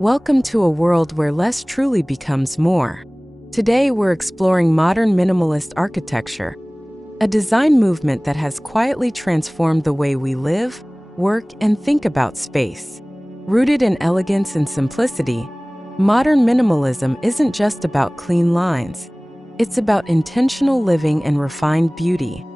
Welcome to a world where less truly becomes more. Today we're exploring modern minimalist architecture, a design movement that has quietly transformed the way we live, work, and think about space. Rooted in elegance and simplicity, modern minimalism isn't just about clean lines. It's about intentional living and refined beauty.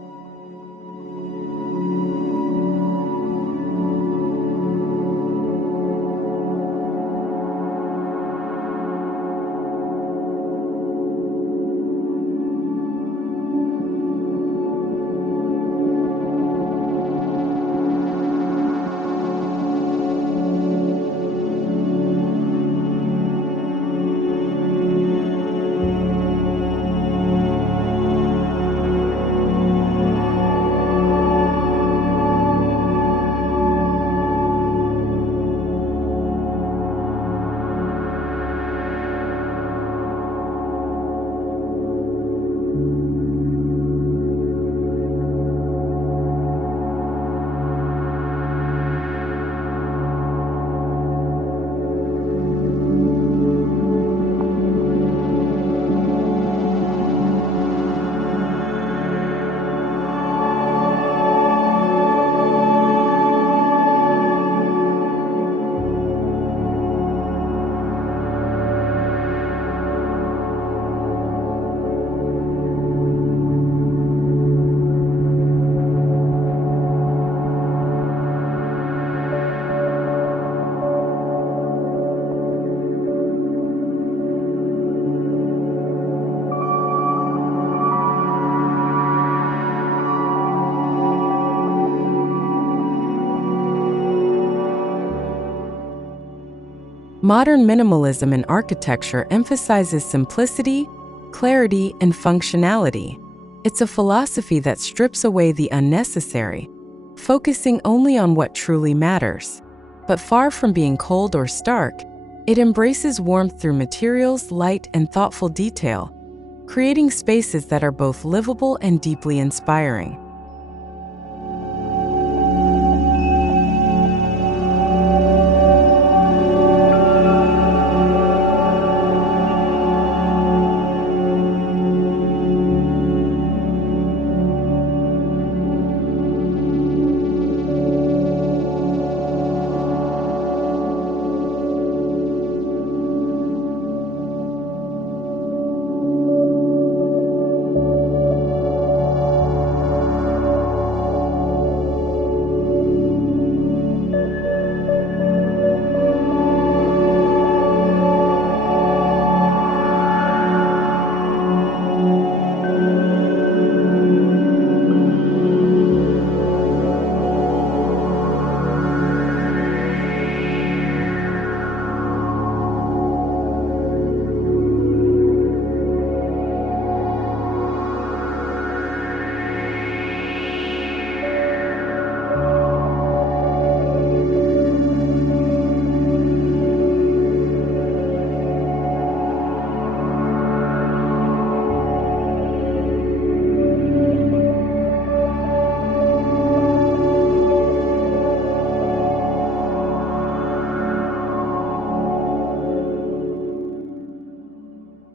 Modern minimalism in architecture emphasizes simplicity, clarity, and functionality. It's a philosophy that strips away the unnecessary, focusing only on what truly matters. But far from being cold or stark, it embraces warmth through materials, light, and thoughtful detail, creating spaces that are both livable and deeply inspiring.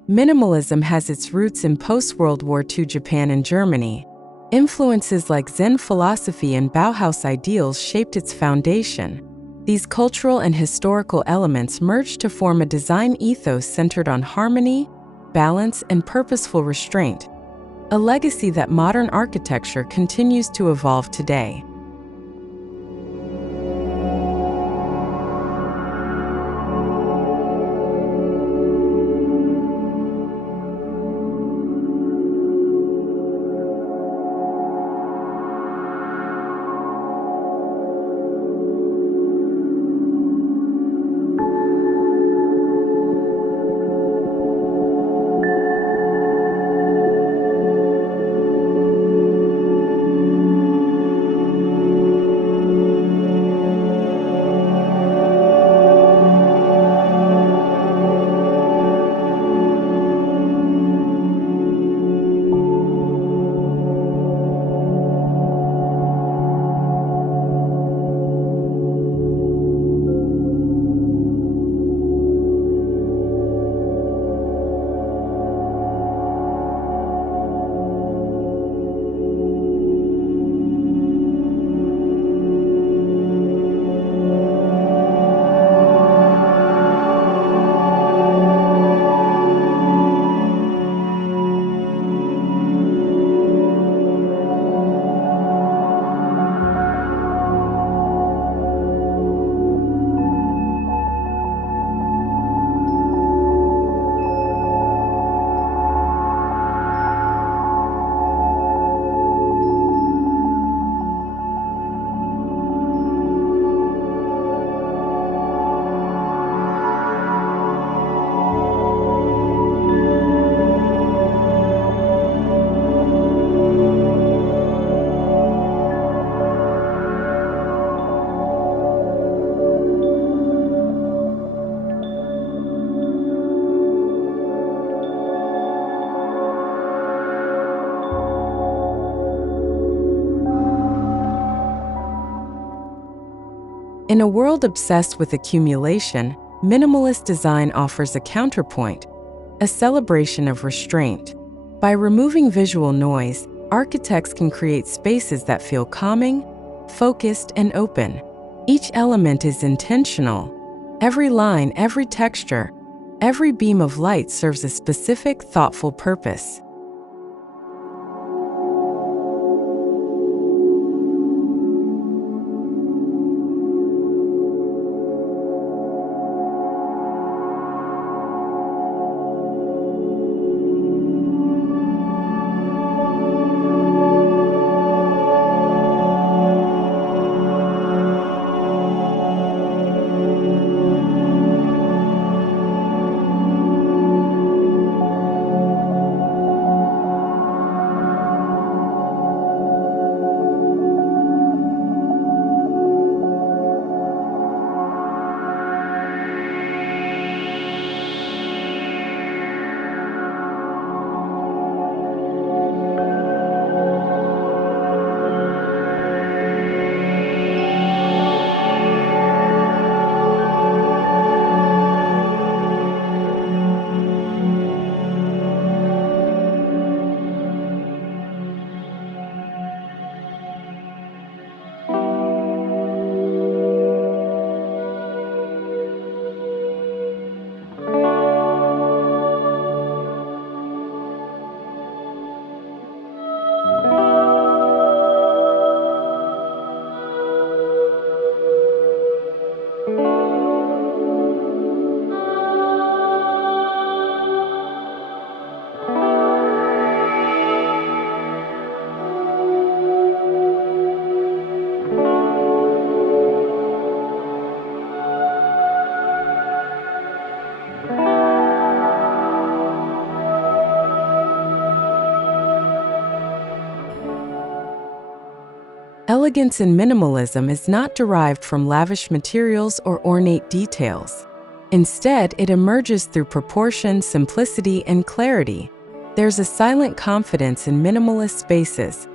Minimalism has its roots in post-World War II Japan and Germany. Influences like Zen philosophy and Bauhaus ideals shaped its foundation. These cultural and historical elements merged to form a design ethos centered on harmony, balance, and purposeful restraint, a legacy that modern architecture continues to evolve today. In a world obsessed with accumulation, minimalist design offers a counterpoint, a celebration of restraint. By removing visual noise, architects can create spaces that feel calming, focused, and open. Each element is intentional. Every line, every texture, every beam of light serves a specific, thoughtful purpose. Elegance in minimalism is not derived from lavish materials or ornate details. Instead, it emerges through proportion, simplicity, and clarity. There's a silent confidence in minimalist spaces,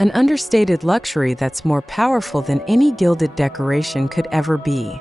an understated luxury that's more powerful than any gilded decoration could ever be.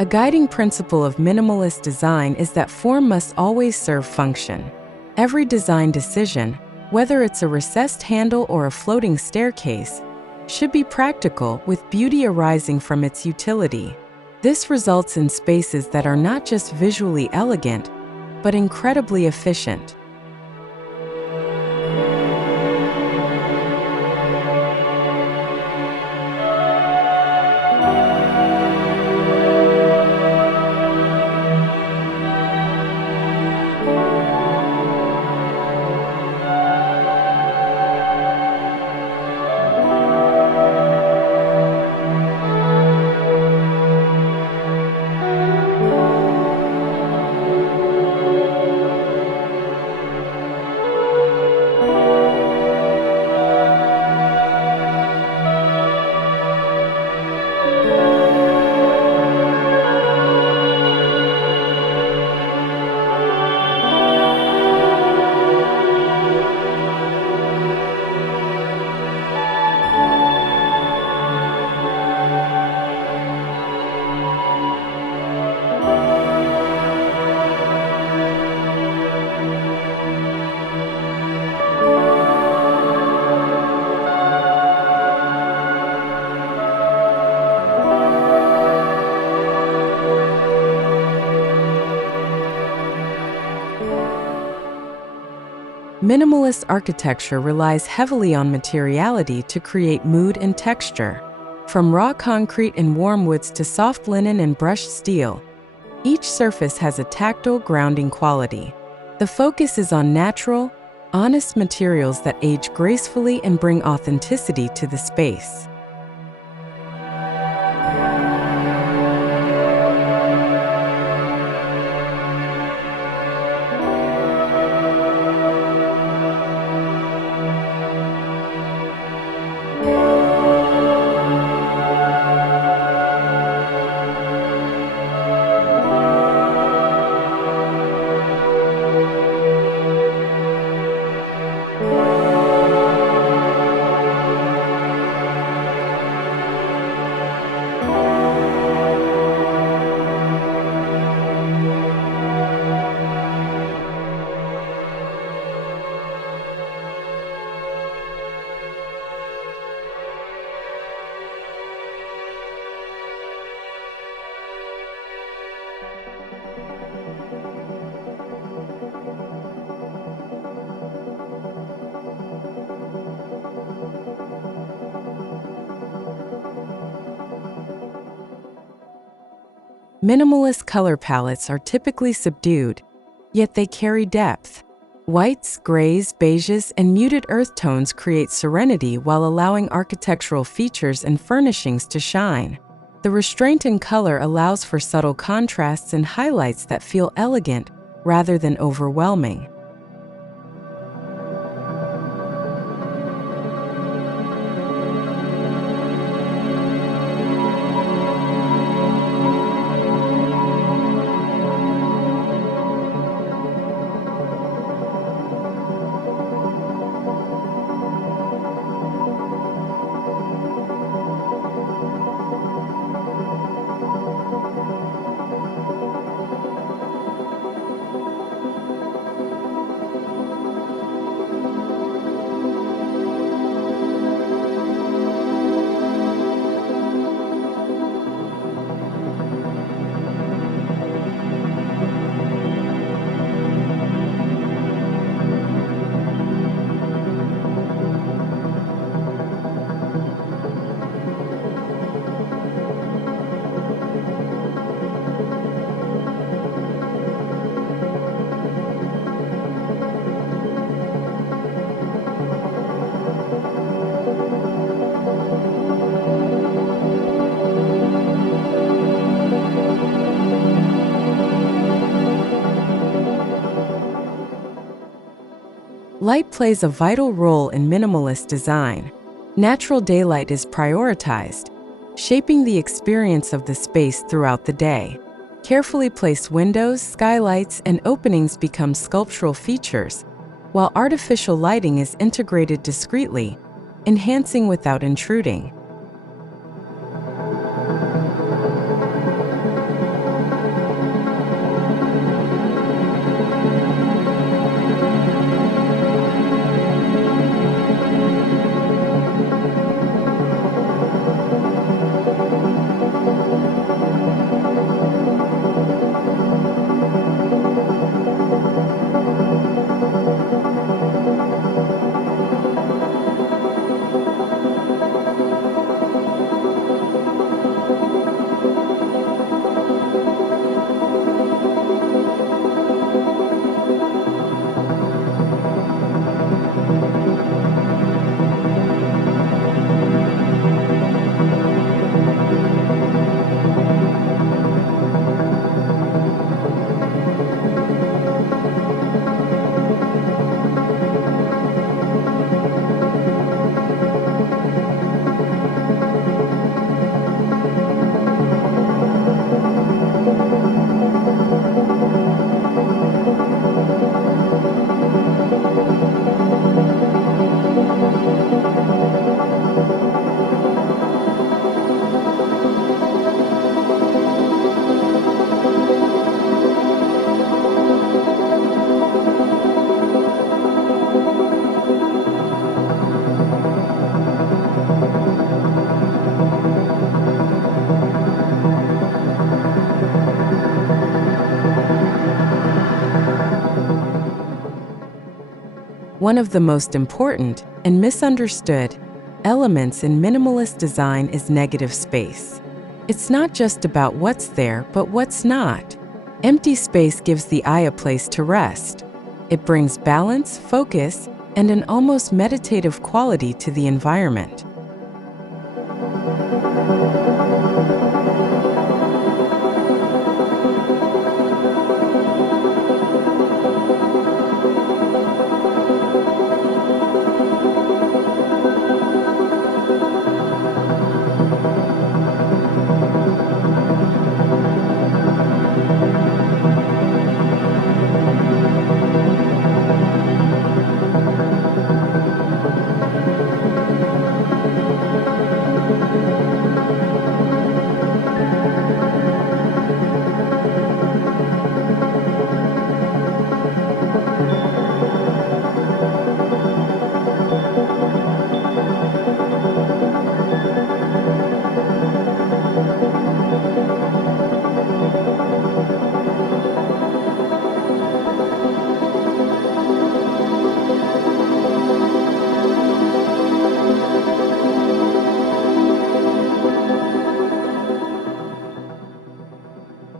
A guiding principle of minimalist design is that form must always serve function. Every design decision, whether it's a recessed handle or a floating staircase, should be practical, with beauty arising from its utility. This results in spaces that are not just visually elegant, but incredibly efficient. Minimalist architecture relies heavily on materiality to create mood and texture. From raw concrete and warm woods to soft linen and brushed steel, each surface has a tactile, grounding quality. The focus is on natural, honest materials that age gracefully and bring authenticity to the space. Minimalist color palettes are typically subdued, yet they carry depth. Whites, grays, beiges, and muted earth tones create serenity while allowing architectural features and furnishings to shine. The restraint in color allows for subtle contrasts and highlights that feel elegant rather than overwhelming. Light plays a vital role in minimalist design. Natural daylight is prioritized, shaping the experience of the space throughout the day. Carefully placed windows, skylights, and openings become sculptural features, while artificial lighting is integrated discreetly, enhancing without intruding. One of the most important and misunderstood elements in minimalist design is negative space. It's not just about what's there, but what's not. Empty space gives the eye a place to rest. It brings balance, focus, and an almost meditative quality to the environment.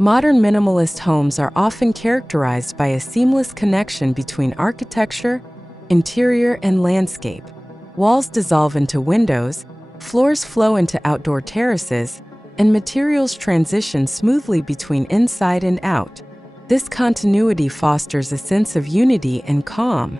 Modern minimalist homes are often characterized by a seamless connection between architecture, interior, and landscape. Walls dissolve into windows, floors flow into outdoor terraces, and materials transition smoothly between inside and out. This continuity fosters a sense of unity and calm.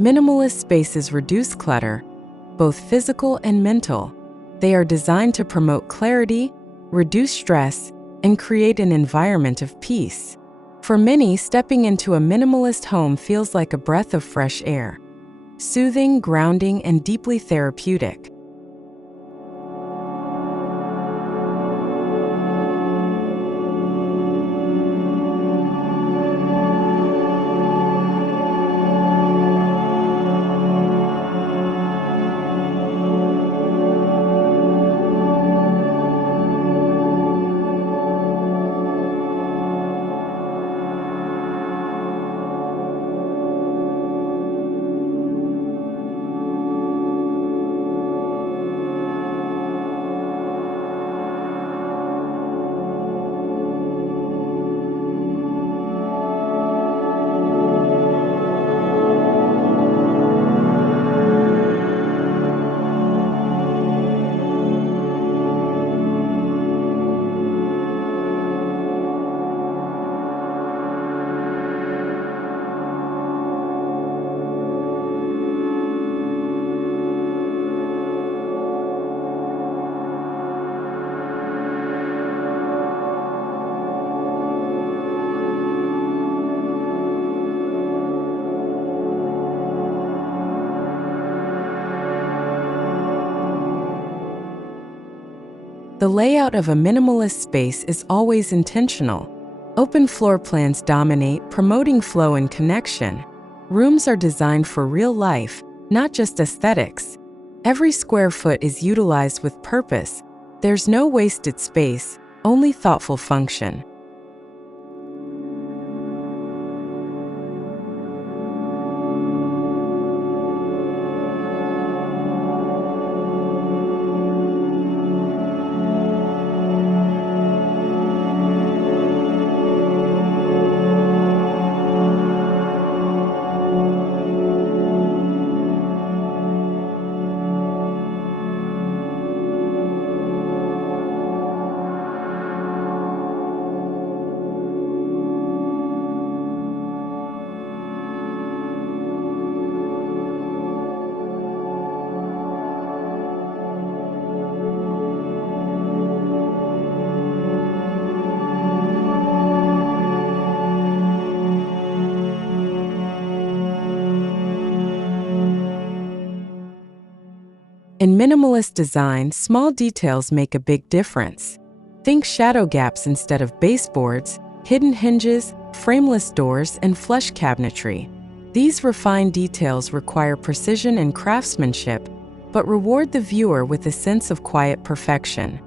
Minimalist spaces reduce clutter, both physical and mental. They are designed to promote clarity, reduce stress, and create an environment of peace. For many, stepping into a minimalist home feels like a breath of fresh air, soothing, grounding, and deeply therapeutic. The layout of a minimalist space is always intentional. Open floor plans dominate, promoting flow and connection. Rooms are designed for real life, not just aesthetics. Every square foot is utilized with purpose. There's no wasted space, only thoughtful function. In minimalist design, small details make a big difference. Think shadow gaps instead of baseboards, hidden hinges, frameless doors, and flush cabinetry. These refined details require precision and craftsmanship, but reward the viewer with a sense of quiet perfection.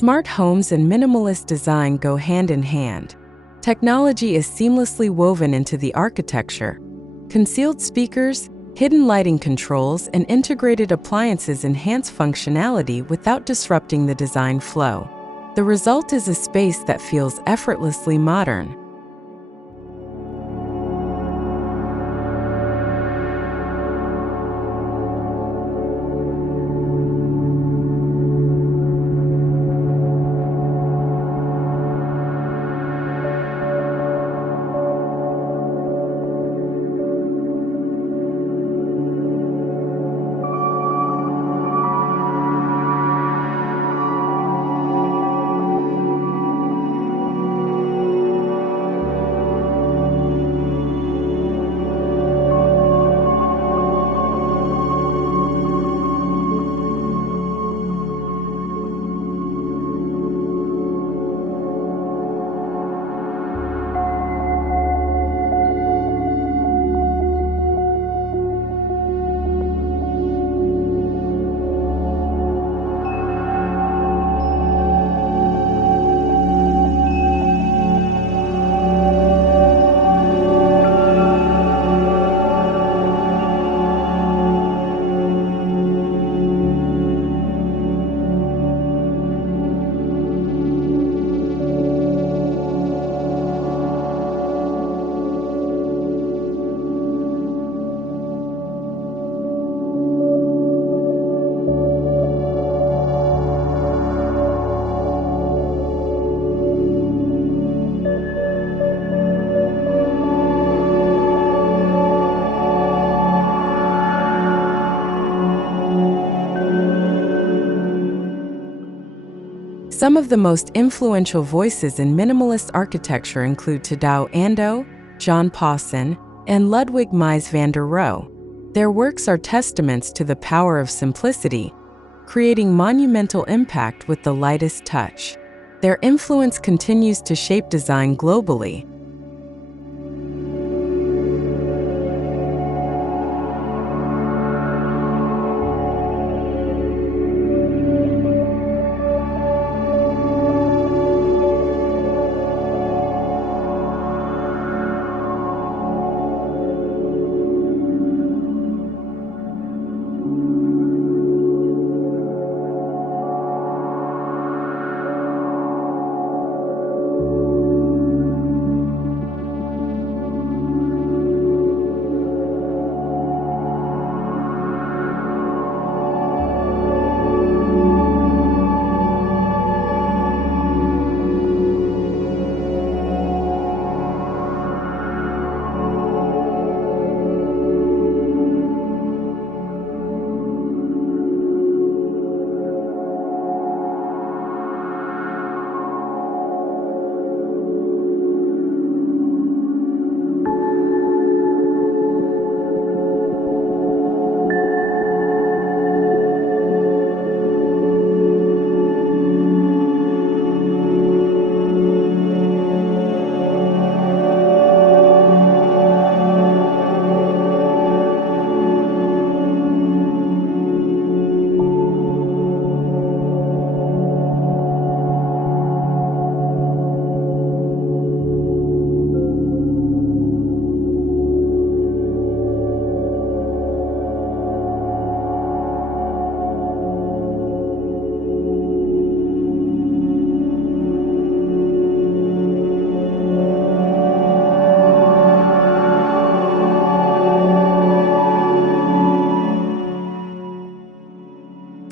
Smart homes and minimalist design go hand in hand. Technology is seamlessly woven into the architecture. Concealed speakers, hidden lighting controls, and integrated appliances enhance functionality without disrupting the design flow. The result is a space that feels effortlessly modern. Some of the most influential voices in minimalist architecture include Tadao Ando, John Pawson, and Ludwig Mies van der Rohe. Their works are testaments to the power of simplicity, creating monumental impact with the lightest touch. Their influence continues to shape design globally.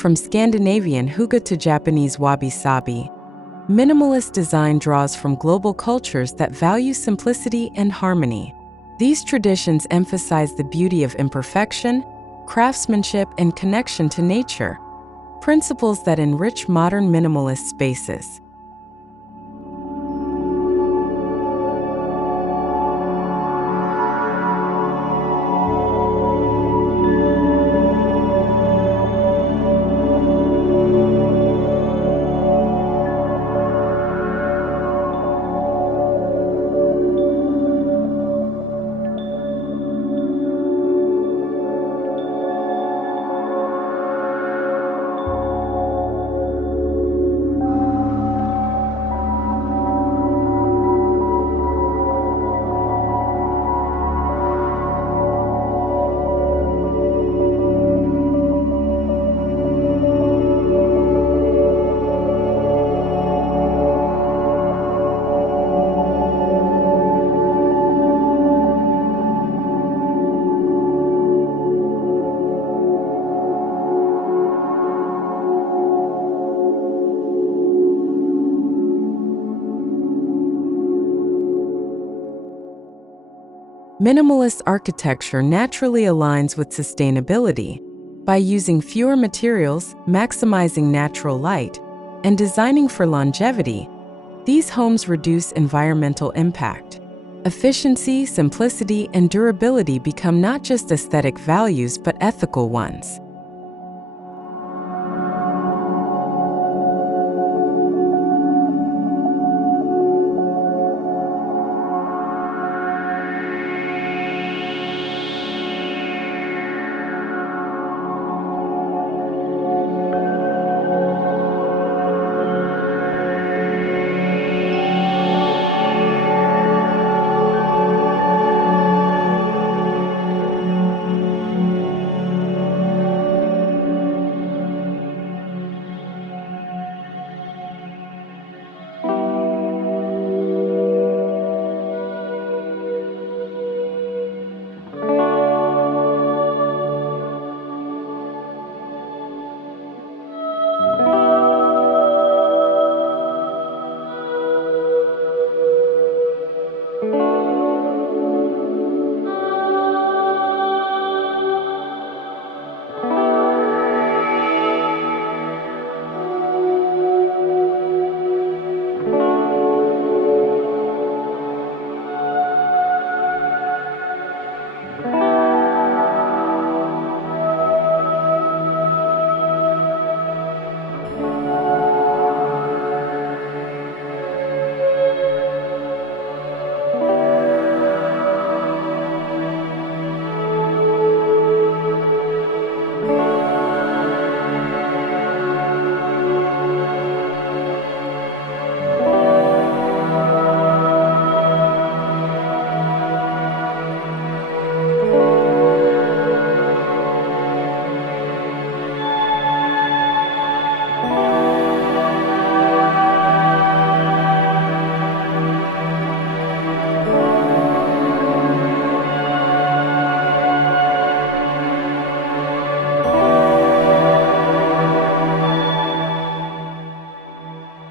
From Scandinavian hygge to Japanese wabi-sabi, minimalist design draws from global cultures that value simplicity and harmony. These traditions emphasize the beauty of imperfection, craftsmanship, and connection to nature, principles that enrich modern minimalist spaces. Minimalist architecture naturally aligns with sustainability by using fewer materials, maximizing natural light, and designing for longevity. These homes reduce environmental impact. Efficiency, simplicity, and durability become not just aesthetic values but ethical ones.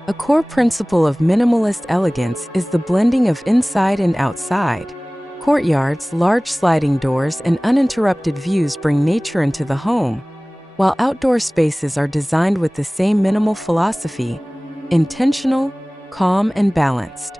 A core principle of minimalist elegance is the blending of inside and outside. Courtyards, large sliding doors, and uninterrupted views bring nature into the home, while outdoor spaces are designed with the same minimal philosophy: intentional, calm, and balanced.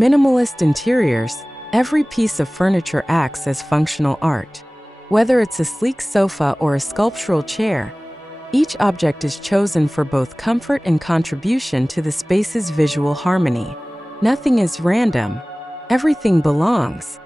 minimalist interiors, every piece of furniture acts as functional art. Whether it's a sleek sofa or a sculptural chair, each object is chosen for both comfort and contribution to the space's visual harmony. Nothing is random. Everything belongs.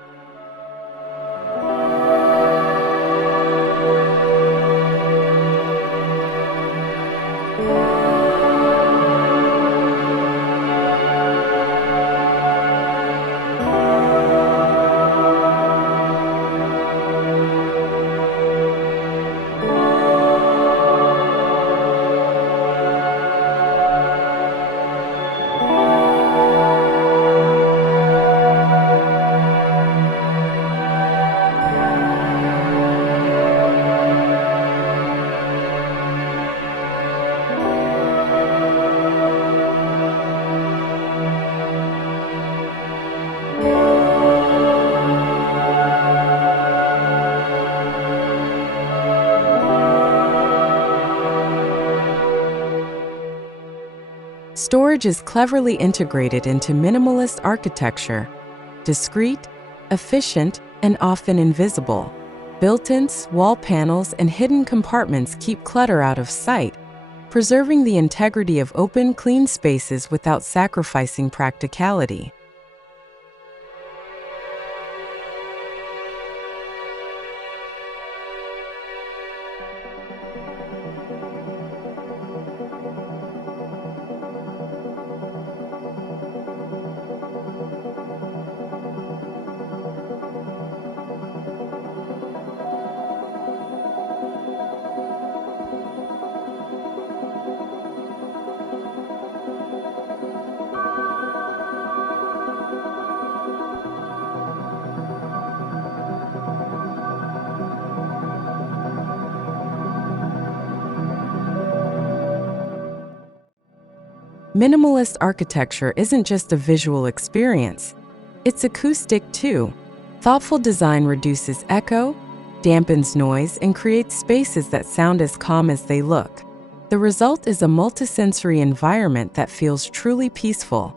Storage is cleverly integrated into minimalist architecture, discreet, efficient, and often invisible. Built-ins, wall panels, and hidden compartments keep clutter out of sight, preserving the integrity of open, clean spaces without sacrificing practicality. Minimalist architecture isn't just a visual experience, it's acoustic too. Thoughtful design reduces echo, dampens noise, and creates spaces that sound as calm as they look. The result is a multisensory environment that feels truly peaceful.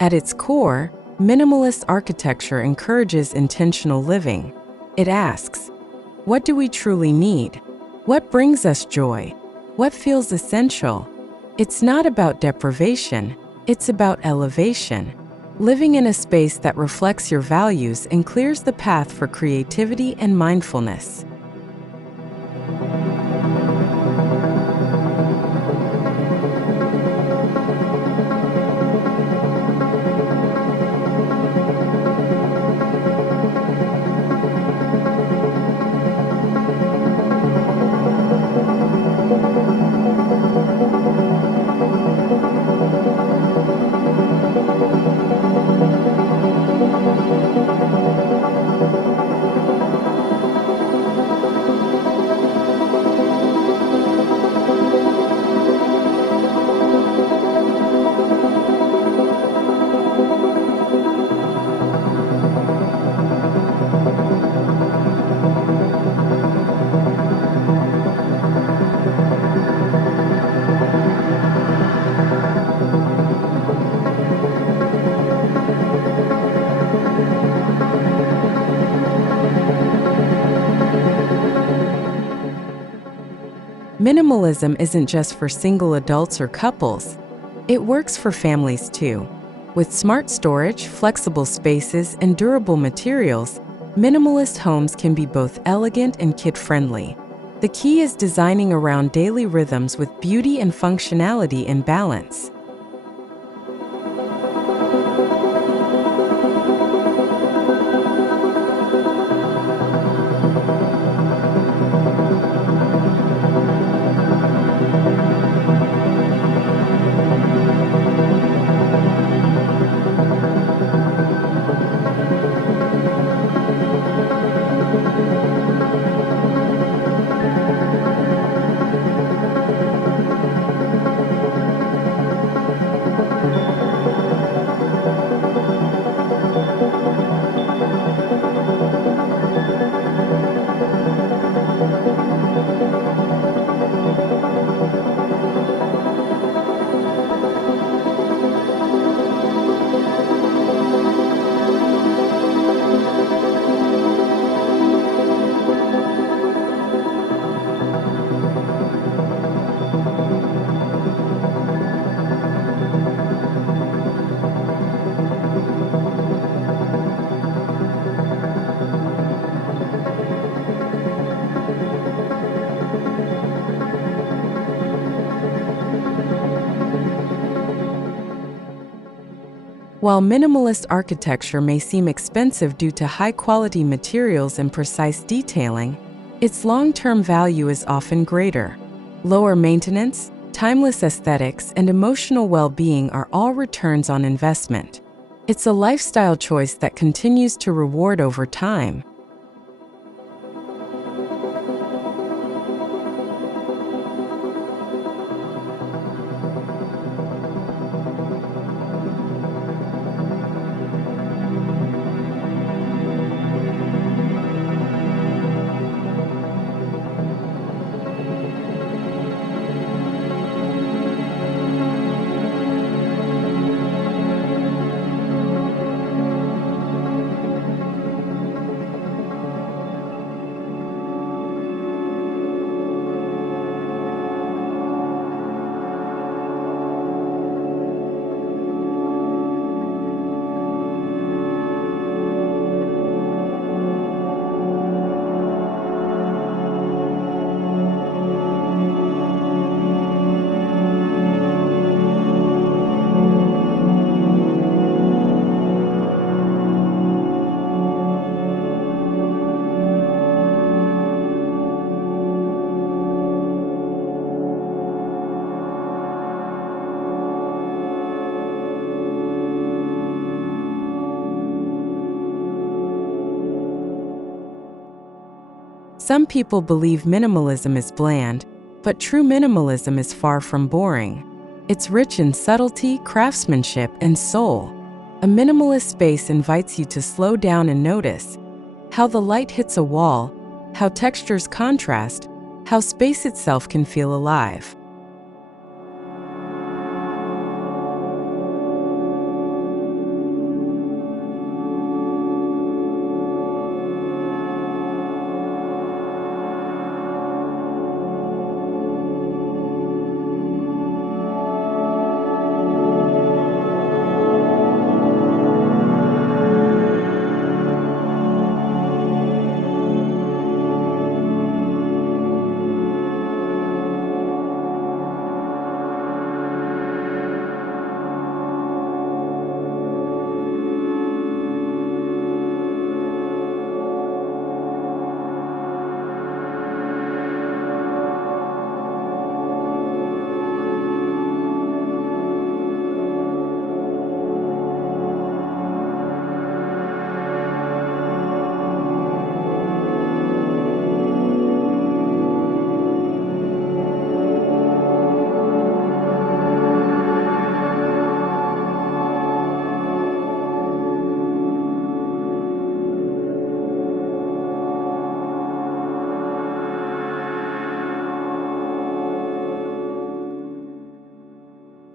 At its core, minimalist architecture encourages intentional living. It asks, what do we truly need? What brings us joy? What feels essential? It's not about deprivation, it's about elevation. Living in a space that reflects your values and clears the path for creativity and mindfulness. Minimalism isn't just for single adults or couples. It works for families too. With smart storage, flexible spaces, and durable materials, minimalist homes can be both elegant and kid-friendly. The key is designing around daily rhythms with beauty and functionality in balance. While minimalist architecture may seem expensive due to high-quality materials and precise detailing, its long-term value is often greater. Lower maintenance, timeless aesthetics, and emotional well-being are all returns on investment. It's a lifestyle choice that continues to reward over time. Some people believe minimalism is bland, but true minimalism is far from boring. It's rich in subtlety, craftsmanship, and soul. A minimalist space invites you to slow down and notice how the light hits a wall, how textures contrast, how space itself can feel alive.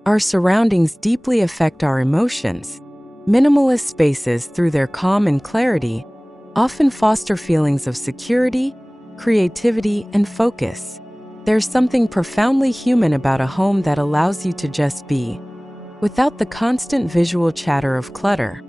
Our surroundings deeply affect our emotions. Minimalist spaces, through their calm and clarity, often foster feelings of security, creativity, and focus. There's something profoundly human about a home that allows you to just be, without the constant visual chatter of clutter.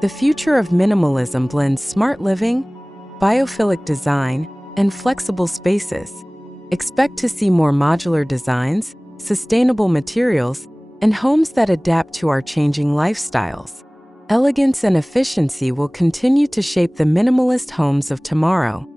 The future of minimalism blends smart living, biophilic design, and flexible spaces. Expect to see more modular designs, sustainable materials, and homes that adapt to our changing lifestyles. Elegance and efficiency will continue to shape the minimalist homes of tomorrow.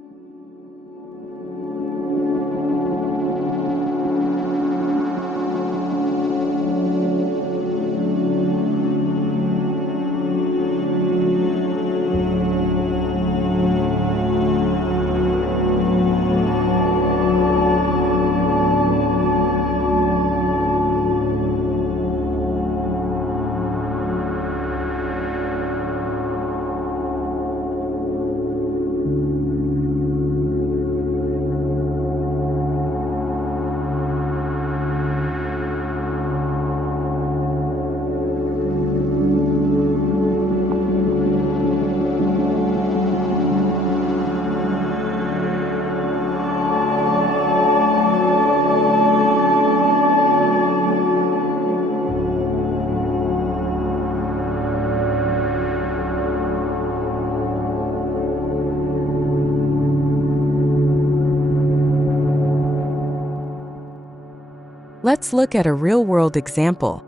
Let's look at a real-world example.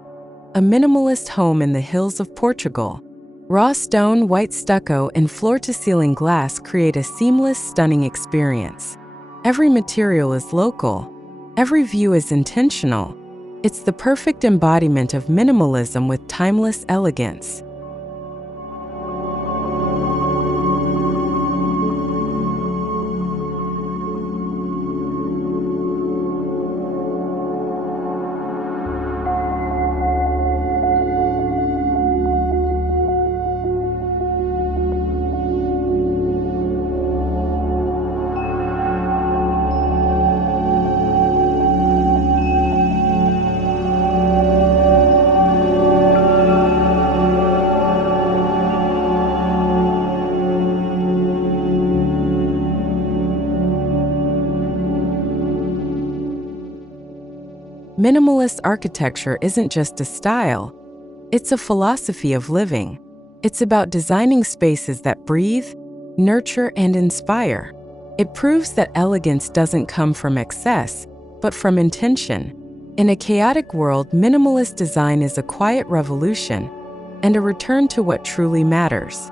A minimalist home in the hills of Portugal. Raw stone, white stucco, and floor-to-ceiling glass create a seamless, stunning experience. Every material is local. Every view is intentional. It's the perfect embodiment of minimalism with timeless elegance. Minimalist architecture isn't just a style, it's a philosophy of living. It's about designing spaces that breathe, nurture, and inspire. It proves that elegance doesn't come from excess, but from intention. In a chaotic world, minimalist design is a quiet revolution and a return to what truly matters.